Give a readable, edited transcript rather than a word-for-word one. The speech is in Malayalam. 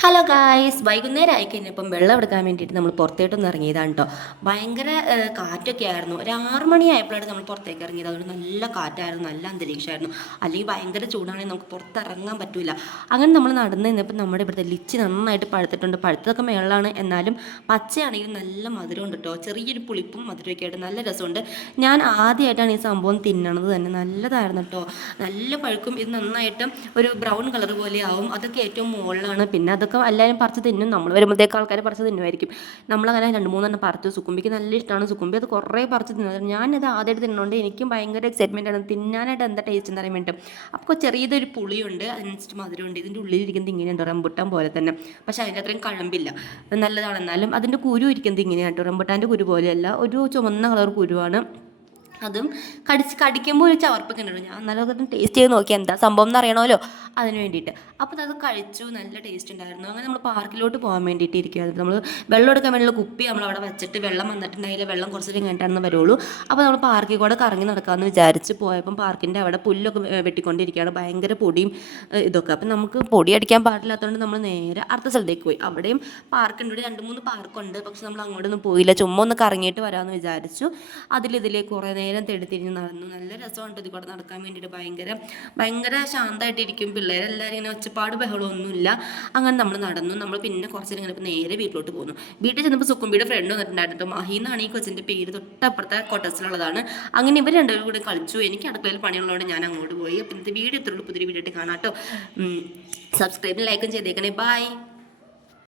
ഹലോ ഗായ്സ്, വൈകുന്നേരം ആയി കഴിഞ്ഞപ്പം വെള്ളം എടുക്കാൻ വേണ്ടിയിട്ട് നമ്മൾ പുറത്തേട്ടൊന്ന് ഇറങ്ങിയതാണ് കേട്ടോ. ഭയങ്കര കാറ്റൊക്കെ ആയിരുന്നു. ഒരു 6 മണിയായപ്പോഴാണ് നമ്മൾ പുറത്തേക്ക് ഇറങ്ങിയത്. അതുകൊണ്ട് നല്ല കാറ്റായിരുന്നു, നല്ല അന്തരീക്ഷമായിരുന്നു. അല്ലെങ്കിൽ ഭയങ്കര ചൂടാണെങ്കിൽ നമുക്ക് പുറത്തിറങ്ങാൻ പറ്റില്ല. അങ്ങനെ നമ്മൾ നടന്ന് നിന്നപ്പോൾ നമ്മുടെ ഇവിടുത്തെ ലിച്ചി നന്നായിട്ട് പഴുത്തിട്ടുണ്ട്. പഴുത്തതൊക്കെ മേളാണ്, എന്നാലും പച്ചയാണെങ്കിലും നല്ല മധുരമുണ്ട് കേട്ടോ. ചെറിയൊരു പുളിപ്പും മധുരമൊക്കെ ആയിട്ട് നല്ല രസമുണ്ട്. ഞാൻ ആദ്യമായിട്ടാണ് ഈ സംഭവം തിന്നണത് തന്നെ. നല്ലതായിരുന്നു കേട്ടോ. നല്ല പഴുക്കും. ഇത് നന്നായിട്ട് ഒരു ബ്രൗൺ കളർ പോലെ ആവും. അതൊക്കെ ഏറ്റവും മുകളിലാണ്. പിന്നെ അതൊക്കെ എല്ലാവരും പറിച്ച് തിന്നും. നമ്മൾ വരുമ്പോഴത്തേക്ക് ആൾക്കാർ പറിച്ച് തിന്നുമായിരിക്കും. നമ്മളങ്ങനെ 2-3 പറിച്ചു. സുക്കുമ്പിക്ക് നല്ല ഇഷ്ടമാണ്. സുക്കുമ്പി അത് കുറേ പറിച്ച് തിന്നത്. ഞാനത് ആദ്യമായിട്ട് തിന്നുകൊണ്ട് എനിക്കും ഭയങ്കര എക്സൈറ്റ്മെൻ്റ് ആണ്. തിന്നാനായിട്ട് എന്താ ടേസ്റ്റ് എന്ന് അറിയാൻ വേണ്ടിയിട്ട്. അപ്പോൾ ചെറിയതൊരു പുളിയുണ്ട്, അതിനനുസരിച്ച് മധുരമുണ്ട്. ഇതിൻ്റെ ഉള്ളിലിരിക്കുന്നത് ഇങ്ങനെയുണ്ട്, റംബുട്ടാൻ പോലെ തന്നെ. പക്ഷേ അതിൻ്റെ അത്രയും കഴമ്പില്ല. നല്ലതാണ്. എന്നാലും അതിൻ്റെ കുരു ഇരിക്കുന്നത് ഇങ്ങനെയാണ് കേട്ടോ. റംബുട്ടാൻ്റെ കുരു പോലെയല്ല, ഒരു ചുവന്ന കളർ കുരുവാണ്. അതും കടിക്കുമ്പോൾ ഒരു ചവർപ്പൊക്കെ ഉണ്ട്. ഞാൻ നല്ലതൊക്കെ ടേസ്റ്റ് ചെയ്ത് നോക്കി എന്താ സംഭവം എന്ന് അറിയണമല്ലോ, അതിന് വേണ്ടിയിട്ട്. അപ്പോൾ അത് കഴിച്ചു, നല്ല ടേസ്റ്റ് ഉണ്ടായിരുന്നു. അങ്ങനെ നമ്മൾ പാർക്കിലോട്ട് പോകാൻ വേണ്ടിയിട്ട് ഇരിക്കുകയായിരുന്നു. നമ്മൾ വെള്ളം എടുക്കാൻ വേണ്ടിയുള്ള കുപ്പി നമ്മൾ അവിടെ വെച്ചിട്ട് വെള്ളം വന്നിട്ടുണ്ടെങ്കിൽ വെള്ളം കുറച്ച് നേരം കഴിഞ്ഞിട്ടാണെന്ന് വരുള്ളൂ. അപ്പോൾ നമ്മൾ പാർക്കിൽ കൂടെ കറങ്ങി നടക്കാമെന്ന് വിചാരിച്ച് പോയപ്പം പാർക്കിൻ്റെ അവിടെ പുല്ലൊക്കെ വെട്ടിക്കൊണ്ടിരിക്കുകയാണ്. ഭയങ്കര പൊടിയും ഇതൊക്കെ. അപ്പം നമുക്ക് പൊടി അടിക്കാൻ പാടില്ലാത്തതുകൊണ്ട് നമ്മൾ നേരെ അടുത്ത സ്ഥലത്തേക്ക് പോയി. അവിടെയും പാർക്കുണ്ട്, ഇവിടെ 2-3 പാർക്കുണ്ട്. പക്ഷെ നമ്മൾ അങ്ങോട്ടൊന്നും പോയില്ല. ചുമ്മാ ഒന്ന് കറങ്ങിയിട്ട് വരാമെന്ന് വിചാരിച്ചു. അതിലേക്ക് കുറേ നേരം തെടിത്തിരിഞ്ഞ് നടന്നു. നല്ല രസമുണ്ട് ഇതിൽ കൂടെ നടക്കാൻ വേണ്ടിയിട്ട്. ഭയങ്കര ഭയങ്കര ശാന്തമായിട്ടിരിക്കും. പിള്ളേരെല്ലാവരും ഇങ്ങനെ ഒച്ചപ്പാട് ബഹളമൊന്നുമില്ല. അങ്ങനെ നമ്മൾ നടന്നു. നമ്മൾ പിന്നെ കുറച്ച് നേരം ഇങ്ങനെ നേരെ വീട്ടിലോട്ട് പോകുന്നു. വീട്ടിൽ ചെന്നപ്പോൾ സുക്കുമ്പിയുടെ ഫ്രണ്ട് വന്നിട്ടുണ്ടായിരുന്നു. മഹി എന്നാണ് ഈ കൊച്ചിൻ്റെ പേര്. തൊട്ടപ്പുറത്തെ കോട്ടേഴ്സിലുള്ളതാണ്. അങ്ങനെ ഇവർ രണ്ടുപേരും കൂടെ കളിച്ചു. എനിക്ക് അടുക്കളയിൽ പണിയുള്ളതുകൊണ്ട് ഞാൻ അങ്ങോട്ട് പോയി. അപ്പോൾ ഇന്നത്തെ വീഡിയോ ഇത്രയുള്ളൂ. പുതിയ വീഡിയോ ആയിട്ട് കാണാം കേട്ടോ. സബ്സ്ക്രൈബും ലൈക്കും ചെയ്തേക്കണേ. ബൈ.